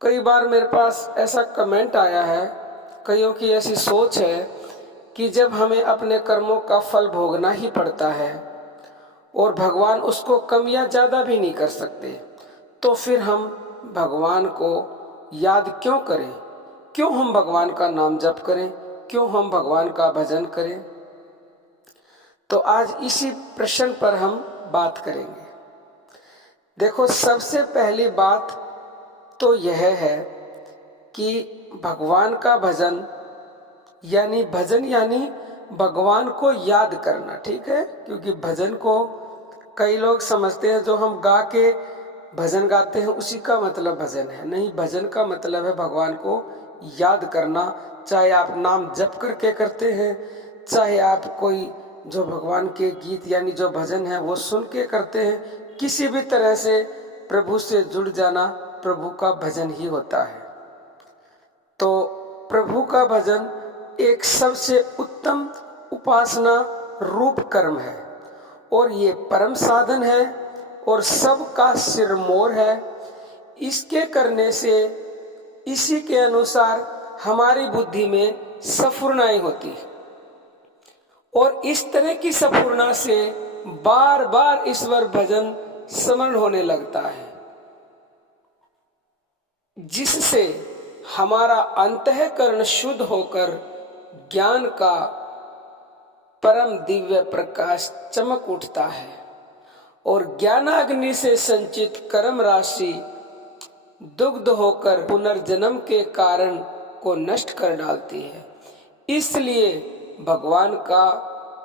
कई बार मेरे पास ऐसा कमेंट आया है, कईयों की ऐसी सोच है कि जब हमें अपने कर्मों का फल भोगना ही पड़ता है और भगवान उसको कम या ज़्यादा भी नहीं कर सकते, तो फिर हम भगवान को याद क्यों करें? क्यों हम भगवान का नाम जप करें? क्यों हम भगवान का भजन करें? तो आज इसी प्रश्न पर हम बात करेंगे। देखो, सबसे पहली बात तो यह है कि भगवान का भजन यानी भगवान को याद करना, ठीक है? क्योंकि भजन को कई लोग समझते हैं जो हम गा के भजन गाते हैं उसी का मतलब भजन है। नहीं, भजन का मतलब है भगवान को याद करना। चाहे आप नाम जप करके करते हैं, चाहे आप कोई जो भगवान के गीत यानी जो भजन है वो सुन के करते हैं, किसी भी तरह से प्रभु से जुड़ जाना प्रभु का भजन ही होता है। तो प्रभु का भजन एक सबसे उत्तम उपासना रूप कर्म है और ये परम साधन है और सबका सिरमौर है। इसके करने से इसी के अनुसार हमारी बुद्धि में सफुरनाई होती है और इस तरह की सफुरना से बार बार ईश्वर भजन स्मरण होने लगता है, जिससे हमारा अंतःकरण शुद्ध होकर ज्ञान का परम दिव्य प्रकाश चमक उठता है और ज्ञानाग्नि से संचित कर्म राशि दुग्ध होकर पुनर्जन्म के कारण को नष्ट कर डालती है। इसलिए भगवान का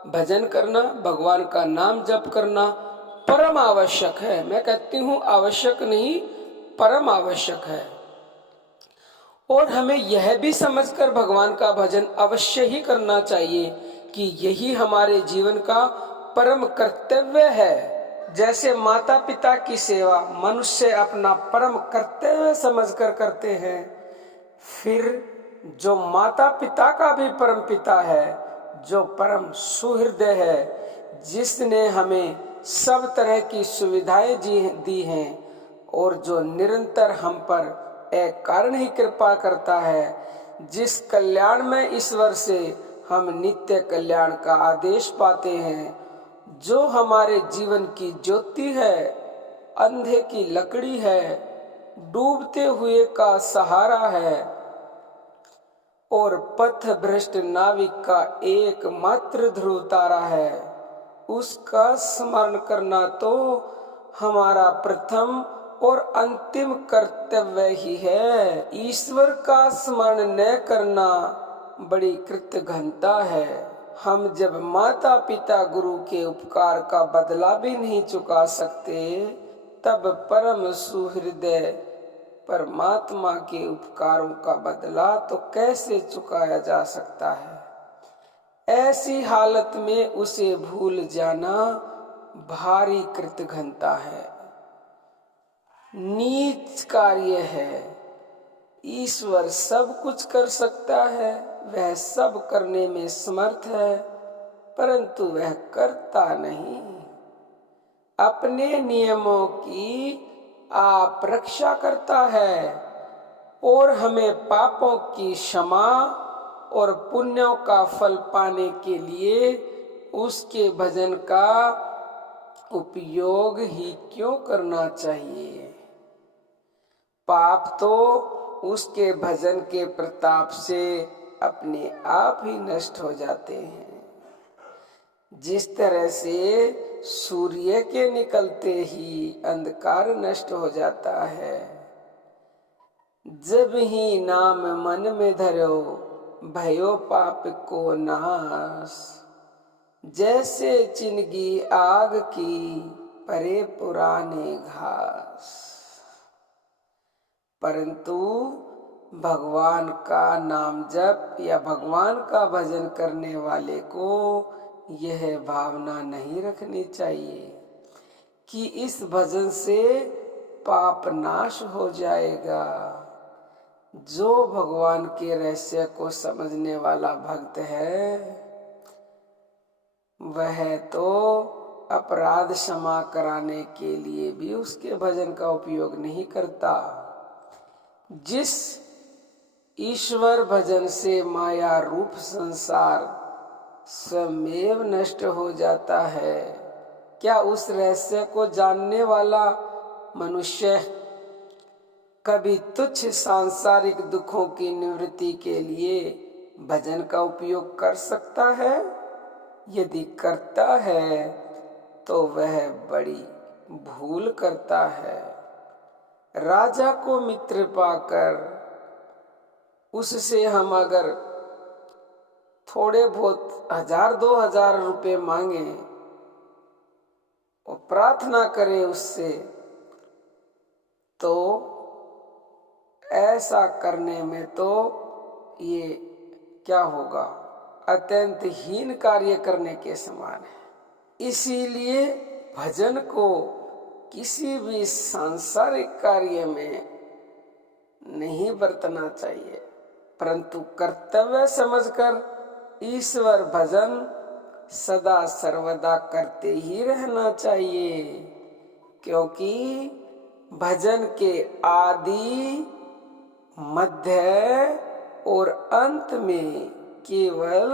भजन करना, भगवान का नाम जप करना परम आवश्यक है। मैं कहती हूँ आवश्यक नहीं, परम आवश्यक है। और हमें यह भी समझकर भगवान का भजन अवश्य ही करना चाहिए कि यही हमारे जीवन का परम कर्तव्य है। जैसे माता पिता की सेवा मनुष्य अपना परम कर्तव्य समझकर करते हैं, फिर जो माता पिता का भी परम पिता है, जो परम सुहृदय है, जिसने हमें सब तरह की सुविधाएं दी हैं और जो निरंतर हम पर एक कारण ही कृपा करता है, जिस कल्याण में ईश्वर से हम नित्य कल्याण का आदेश पाते हैं, जो हमारे जीवन की ज्योति है, अंधे की लकड़ी है, डूबते हुए का सहारा है और पथ भ्रष्ट नाविक का एकमात्र ध्रुव तारा है, उसका स्मरण करना तो हमारा प्रथम और अंतिम कर्तव्य ही है। ईश्वर का स्मरण न करना बड़ी कृतघ्नता है। हम जब माता पिता गुरु के उपकार का बदला भी नहीं चुका सकते, तब परम सुहृदय परमात्मा के उपकारों का बदला तो कैसे चुकाया जा सकता है? ऐसी हालत में उसे भूल जाना भारी कृतघ्नता है, नीच कार्य है। ईश्वर सब कुछ कर सकता है, वह सब करने में समर्थ है, परंतु वह करता नहीं। अपने नियमों की आप रक्षा करता है और हमें पापों की क्षमा और पुण्यों का फल पाने के लिए उसके भजन का उपयोग ही क्यों करना चाहिए? पाप तो उसके भजन के प्रताप से अपने आप ही नष्ट हो जाते हैं। जिस तरह से सूर्य के निकलते ही अंधकार नष्ट हो जाता है, जब ही नाम मन में धरो भयो पाप को नाश। जैसे चिनगी आग की परे पुराने घास। परंतु भगवान का नाम जप या भगवान का भजन करने वाले को यह भावना नहीं रखनी चाहिए कि इस भजन से पाप नाश हो जाएगा। जो भगवान के रहस्य को समझने वाला भक्त है, वह तो अपराध क्षमा कराने के लिए भी उसके भजन का उपयोग नहीं करता। जिस ईश्वर भजन से माया रूप संसार स्वमेव नष्ट हो जाता है, क्या उस रहस्य को जानने वाला मनुष्य कभी तुच्छ सांसारिक दुखों की निवृत्ति के लिए भजन का उपयोग कर सकता है? यदि करता है तो वह बड़ी भूल करता है। राजा को मित्र पाकर उससे हम अगर थोड़े बहुत 1000-2000 रुपए मांगे और प्रार्थना करें उससे, तो ऐसा करने में तो ये क्या होगा, अत्यंत हीन कार्य करने के समान है। इसीलिए भजन को किसी भी सांसारिक कार्य में नहीं बरतना चाहिए, परंतु कर्तव्य समझकर ईश्वर भजन सदा सर्वदा करते ही रहना चाहिए, क्योंकि भजन के आदि मध्य और अंत में केवल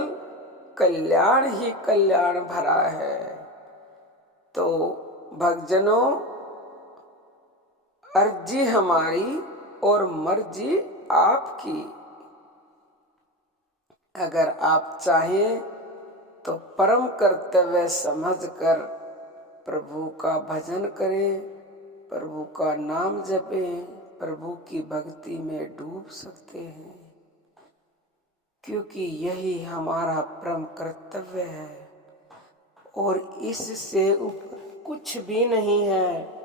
कल्याण ही कल्याण भरा है। तो भक्तजनों, अर्जी हमारी और मर्जी आपकी। अगर आप चाहें तो परम कर्तव्य समझकर प्रभु का भजन करें, प्रभु का नाम जपें, प्रभु की भक्ति में डूब सकते हैं, क्योंकि यही हमारा परम कर्तव्य है और इससे ऊपर कुछ भी नहीं है।